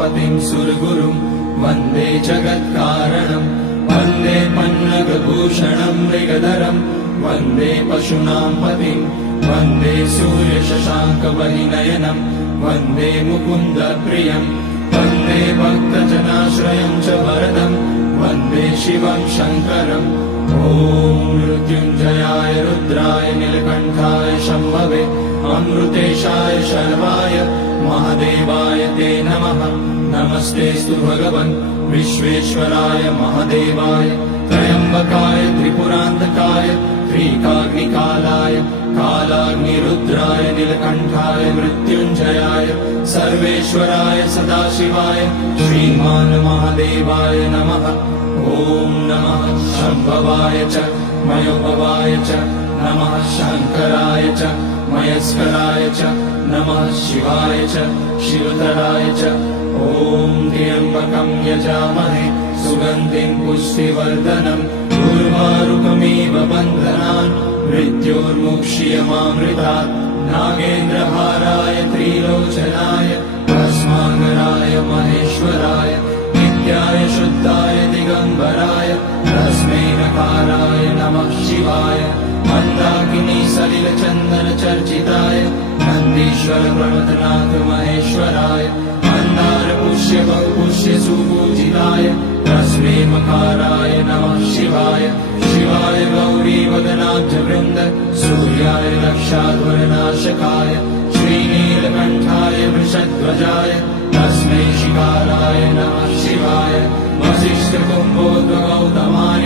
उमापतिं सुरगुरुं वन्दे जगत्कारणं वन्दे पन्नगभूषणं मृगधरं वन्दे पशूनां पतिं वन्दे सूर्यशशाङ्कवलिनयनं वन्दे मुकुन्दप्रियं वन्दे भक्तजनाश्रयं च वरदं वन्दे शिवं शङ्करम् ॐ मृत्युञ्जयाय रुद्राय नीलकण्ठाय शम्भवे अमृतेशाय शर्वाय महादेवाय ते नमः। नमस्तेऽस्तु भगवन् विश्वेश्वराय महादेवाय त्र्यम्बकाय त्रिपुरान्तकाय त्रिकाग्निकालाय कालाग्निरुद्राय नीलकण्ठाय मृत्युञ्जयाय सर्वेश्वराय सदाशिवाय श्रीमान् महादेवाय नमः। ॐ नमः शम्भवाय च मयोभवाय च नमः शङ्कराय च मयस्कराय च नमः शिवाय च शिवधराय च ॐ त्र्यम्बकं यजामहे सुगन्धिं पुष्टिवर्धनम् उर्वारुकमिव बन्धनान् मृत्योर्मुक्ष्यमामृतात् नागेन्द्रहाराय त्रिलोचनाय भस्माङ्गराय महेश्वराय नित्याय शुद्धाय दिगम्बराय तस्मै नकाराय नमः शिवाय मन्दाकिनी सलिलचन्दनचर्चिताय नन्दीश्वर प्रणतनाथ महेश्वराय मन्दारपुष्य बहुपुष्य सुपूजिताय तस्मै मकाराय नमः शिवाय शिवाय गौरीवदनाब्जवृन्द सूर्याय रक्षाध्वरनाशकाय श्रीनीलकण्ठाय वृषध्वजाय तस्मै शिकाराय नमः शिवाय वसिष्ठकुम्भोद्भवगौतमाय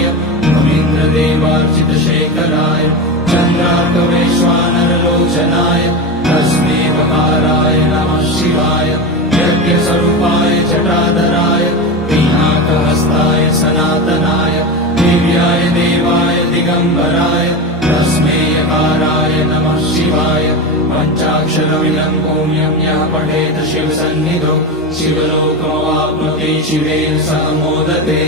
रवीन्द्रदेवार्चितशेखराय चन्द्रार्कवैश्वानरलोचनाय तस्मै वकाराय नमः शिवाय यज्ञस्वरूपाय जटाधराय पिनाकहस्ताय सनातनाय दिव्याय देवाय दिगम्बराय तस्मै यकाराय नमः शिवाय पञ्चाक्षरमिदं पुण्यं यः पठेत शिवसन्निधौ शिवलोकमवाप्नोति शिवेन सह मोदते।